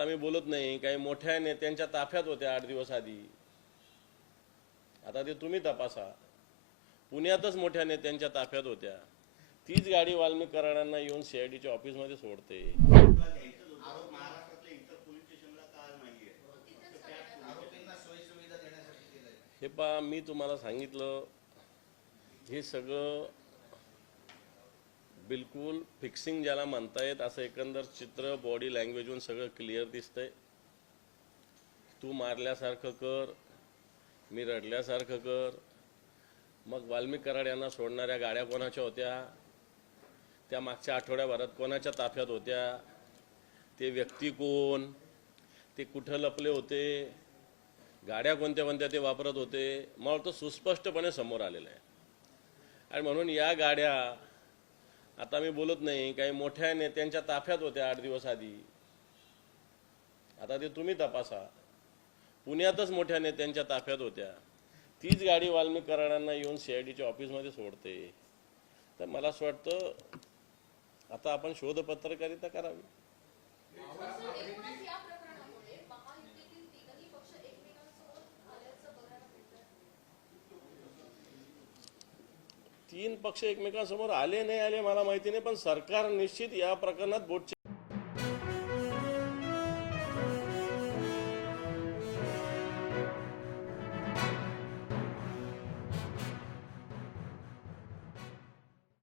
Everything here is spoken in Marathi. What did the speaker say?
आता मी बोलत नाही. काही मोठ्या नेत्यांच्या ताफ्यात होत्या आठ दिवस आधी. आता ते तुम्ही तपासा. पुण्यातच मोठ्या नेत्यांच्या ताफ्यात होत्या. तीच गाडी वाल्मिक कराडांना येऊन सीआयडीच्या ऑफिसमध्ये सोडते. हे पा मी तुम्हाला सांगितलं हे सगळं बिलकुल फिक्सिंग ज्याला म्हणता येत असं एकंदर चित्र बॉडी लँग्वेजवरून सगळं क्लिअर दिसतंय. तू मारल्यासारखं कर मी रडल्यासारखं कर. मग वाल्मिक कराड यांना सोडणाऱ्या गाड्या कोणाच्या होत्या? त्या मागच्या आठवड्याभरात कोणाच्या ताफ्यात होत्या? ते व्यक्ती कोण? ते कुठं लपले होते? गाड्या कोणत्या कोणत्या ते वापरत होते? मला तो सुस्पष्टपणे समोर आलेलं आहे. आणि म्हणून या गाड्या आता मी बोलत नाही. काही मोठ्या नेत्यांच्या ताफ्यात होत्या आठ दिवस आधी. आता ते तुम्ही तपासा. पुण्यातच मोठ्या नेत्यांच्या ताफ्यात होत्या. तीच गाडी वाल्मिक कराडांना येऊन डीच्या ऑफिसमध्ये सोडते. तर मला असं वाटतं आता आपण शोध पत्रकारिता करावी तीन पक्ष एकमेकांसमोर आले नाही आले मला माहिती नाही पण सरकार निश्चित या प्रकरणात बोटचे